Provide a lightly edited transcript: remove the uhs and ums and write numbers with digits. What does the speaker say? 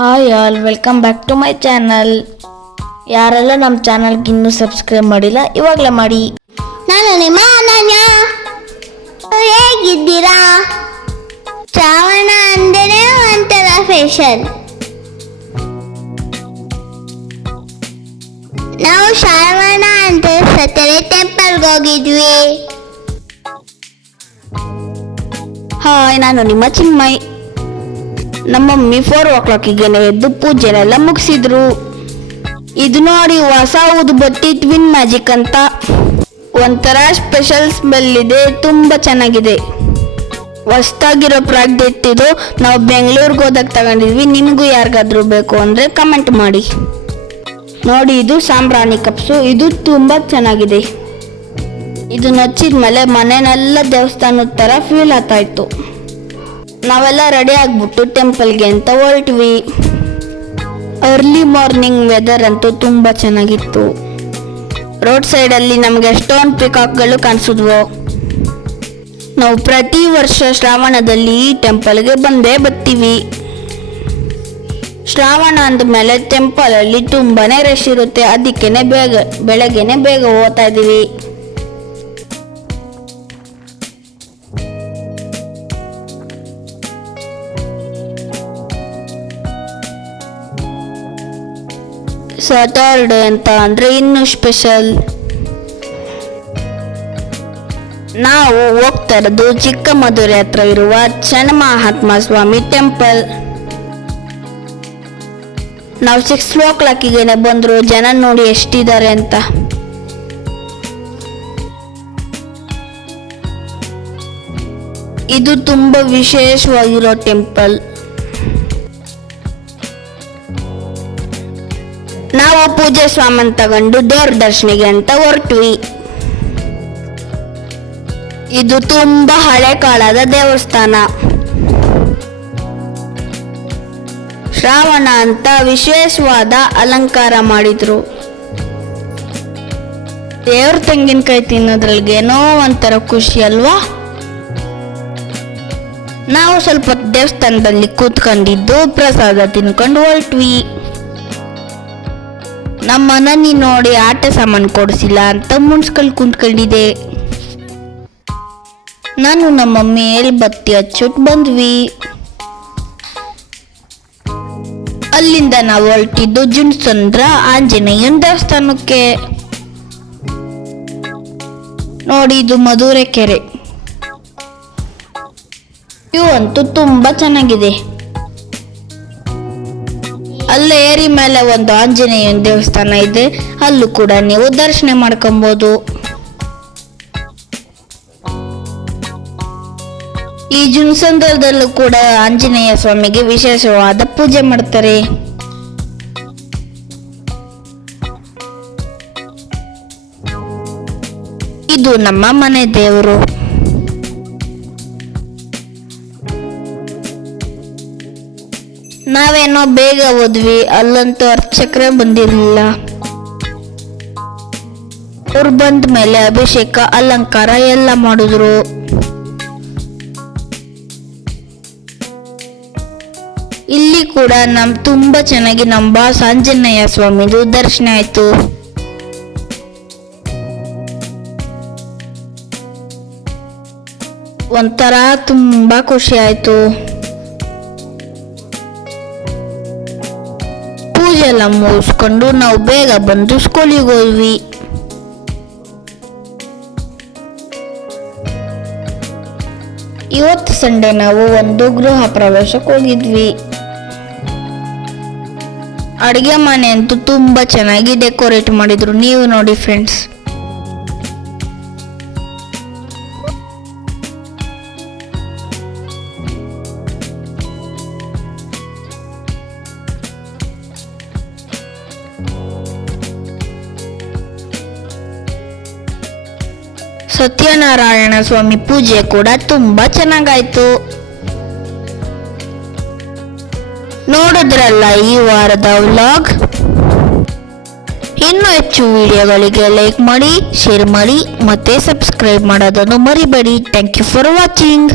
Hi all, welcome back to my channel. ಯಾರೆಲ್ಲ ನಮ್ಮ ಚಾನಲ್ಗೆ ಇನ್ನೂ ಸಬ್ಸ್ಕ್ರೈಬ್ ಮಾಡಿಲ್ಲ ಇವಾಗಲೇ ಮಾಡಿ. ನಾನು ನಿಮ್ಮ ಅನನ್ಯ. ಹೇಗಿದ್ದೀರಾ? ಶ್ರಾವಣ ಅಂದರೆ ಒಂಥರ ಫೇಷನ್. ನಾವು ಶ್ರಾವಣ ಅಂತ ಸತ್ತರೆ ಟೆಂಪಲ್ಗೆ ಹೋಗಿದ್ವಿ. ಹಾಯ್, ನಾನು ನಿಮ್ಮ ಚಿನ್ಮಯ್. ನಮ್ಮ ಮಮ್ಮಿ 4 o'clock ಎದ್ದು ಪೂಜೆನೆಲ್ಲ ಮುಗಿಸಿದ್ರು. ಇದು ನೋಡಿ, ಹೊಸ ಊದುಬತ್ತಿ ಟ್ವಿನ್ ಮ್ಯಾಜಿಕ್ ಅಂತ ಒಂಥರ ಸ್ಪೆಷಲ್ ಸ್ಮೆಲ್ ಇದೆ, ತುಂಬ ಚೆನ್ನಾಗಿದೆ. ಹೊಸ್ದಾಗಿರೋ ಪ್ರಾಡಕ್ಟ್ ಇದು. ನಾವು ಬೆಂಗಳೂರಿಗೆ ಹೋದಾಗ ತಗೊಂಡಿದ್ವಿ. ನಿಮಗೂ ಯಾರಿಗಾದ್ರೂ ಬೇಕು ಅಂದರೆ ಕಮೆಂಟ್ ಮಾಡಿ. ನೋಡಿ, ಇದು ಸಾಂಬ್ರಾಣಿ ಕಪ್ಸು. ಇದು ತುಂಬ ಚೆನ್ನಾಗಿದೆ. ಇದು ಹಚ್ಚಿದ ಮೇಲೆ ಮನೆಯೆಲ್ಲ ದೇವಸ್ಥಾನದ ಥರ ಫೀಲ್ ಆಗ್ತಾ ಇತ್ತು. ನಾವೆಲ್ಲ ರೆಡಿ ಆಗಿಬಿಟ್ಟು ಟೆಂಪಲ್ಗೆ ಅಂತ ಹೊರಟ್ವಿ. ಅರ್ಲಿ ಮಾರ್ನಿಂಗ್ ವೆದರ್ ಅಂತೂ ತುಂಬ ಚೆನ್ನಾಗಿತ್ತು. ರೋಡ್ ಸೈಡಲ್ಲಿ ನಮಗೆ ಎಷ್ಟೊಂದು ಪಿಕಾಕ್ಗಳು ಕಾಣಿಸಿದ್ವು. ನಾವು ಪ್ರತಿ ವರ್ಷ ಶ್ರಾವಣದಲ್ಲಿ ಈ ಟೆಂಪಲ್ಗೆ ಬಂದೇ ಬರ್ತೀವಿ. ಶ್ರಾವಣ ಅಂದಮೇಲೆ ಟೆಂಪಲಲ್ಲಿ ತುಂಬಾನೇ ರಶ್ ಇರುತ್ತೆ. ಅದಕ್ಕೇನೆ ಬೆಳಗ್ಗೆನೆ ಬೇಗ ಹೋಗ್ತಾ ಇದ್ದೀವಿ. ಸ್ಯಾಟರ್ಡೆ ಅಂತ ಅಂದರೆ ಇನ್ನೂ ಸ್ಪೆಷಲ್. ನಾವು ಹೋಗ್ತಾ ಇರೋದು ಚಿಕ್ಕಮದುರೆ ಹತ್ರ ಇರುವ ಚನ್ನಮಹಾತ್ಮ ಸ್ವಾಮಿ ಟೆಂಪಲ್. ನಾವು 6 o'clock ಬಂದರು. ಜನ ನೋಡಿ ಎಷ್ಟಿದ್ದಾರೆ ಅಂತ. ಇದು ತುಂಬ ವಿಶೇಷವಾಗಿರೋ ಟೆಂಪಲ್. ನಾವು ಪೂಜೆ ಸಾಮಾನು ತಗೊಂಡು ದೇವ್ರ ದರ್ಶನಿಗೆ ಅಂತ ಹೊರಟ್ವಿ. ಇದು ತುಂಬಾ ಹಳೆ ಕಾಲದ ದೇವಸ್ಥಾನ. ಶ್ರಾವಣ ಅಂತ ವಿಶೇಷವಾದ ಅಲಂಕಾರ ಮಾಡಿದ್ರು. ದೇವ್ರ ತೆಂಗಿನಕಾಯಿ ತಿನ್ನೋದ್ರಲ್ಗೇನೋ ಒಂಥರ ಖುಷಿ ಅಲ್ವಾ. ನಾವು ಸ್ವಲ್ಪ ದೇವಸ್ಥಾನದಲ್ಲಿ ಕೂತ್ಕೊಂಡಿದ್ದು ಪ್ರಸಾದ ತಿನ್ಕೊಂಡು ಹೊರಟ್ವಿ. ನಮ್ಮ ಅನನ್ಯ ನೋಡಿ ಆಟ ಸಾಮಾನು ಕೊಡಿಸಿಲ್ಲ ಅಂತ ಮುನ್ಸ್ಕೊಂಡು ಕುಂತ್ಕೊಂಡಿದೆ. ನಾನು ನಮ್ಮ ಮಮ್ಮಿ ಬತ್ತಿ ಹಚ್ಚಿಟ್ಟು ಬಂದ್ವಿ. ಅಲ್ಲಿಂದ ನಾವು ಹೊರಟಿದ್ದು ಜುನ್ಸಂದ್ರ ಆಂಜನೇಯನ ದೇವಸ್ಥಾನಕ್ಕೆ. ನೋಡಿ, ಇದು ಮಧುರೆ ಕೆರೆ. ಇವು ಅಂತೂ ತುಂಬಾ ಚೆನ್ನಾಗಿದೆ. ಅಲ್ಲೇ ಏರಿ ಮೇಲೆ ಒಂದು ಆಂಜನೇಯನ ದೇವಸ್ಥಾನ ಇದೆ. ಅಲ್ಲೂ ಕೂಡ ನೀವು ದರ್ಶನ ಮಾಡ್ಕೊಬಹುದು. ಈ ಜುನ್ಸಂದ್ರದಲ್ಲೂ ಕೂಡ ಆಂಜನೇಯ ಸ್ವಾಮಿಗೆ ವಿಶೇಷವಾದ ಪೂಜೆ ಮಾಡ್ತಾರೆ. ಇದು ನಮ್ಮ ಮನೆ ದೇವರು. ನಾವೇನೋ ಬೇಗ ಹೋದ್ವಿ. ಅಲ್ಲಂತೂ ಅರ್ಚಕರೇ ಬಂದಿರಲಿಲ್ಲ. ಅವ್ರು ಬಂದ ಮೇಲೆ ಅಭಿಷೇಕ ಅಲಂಕಾರ ಎಲ್ಲ ಮಾಡಿದ್ರು. ಇಲ್ಲಿ ಕೂಡ ತುಂಬಾ ಚೆನ್ನಾಗಿ ನಮ್ಮ ಬಾಸ್ ಆಂಜನೇಯ ಸ್ವಾಮಿದು ದರ್ಶನ ಆಯ್ತು. ಒಂಥರ ತುಂಬಾ ಖುಷಿ ಆಯ್ತು. ಪೂಜೆ ಎಲ್ಲ ಮುಗಿಸ್ಕೊಂಡು ನಾವು ಬೇಗ ಬಂದು ಸ್ಕೂಲಿಗೆ ಹೋದ್ವಿ. ಇವತ್ತು ಸಂಡೇ ನಾವು ಒಂದು ಗೃಹ ಪ್ರವೇಶಕ್ಕೆ ಹೋಗಿದ್ವಿ. ಅಡುಗೆ ಮನೆ ಅಂತೂ ತುಂಬಾ ಚೆನ್ನಾಗಿ ಡೆಕೋರೇಟ್ ಮಾಡಿದ್ರು. ನೀವು ನೋಡಿ ಫ್ರೆಂಡ್ಸ್. ಸತ್ಯನಾರಾಯಣ ಸ್ವಾಮಿ ಪೂಜೆ ಕೂಡ ತುಂಬಾ ಚೆನ್ನಾಗಾಯ್ತು. ನೋಡಿದ್ರಲ್ಲ ಈ ವಾರದ ವ್ಲಾಗ್. ಇನ್ನೂ ಹೆಚ್ಚು ವಿಡಿಯೋಗಳಿಗೆ ಲೈಕ್ ಮಾಡಿ, ಶೇರ್ ಮಾಡಿ ಮತ್ತೆ ಸಬ್ಸ್ಕ್ರೈಬ್ ಮಾಡೋದನ್ನು ಮರಿಬೇಡಿ. Thank you for watching.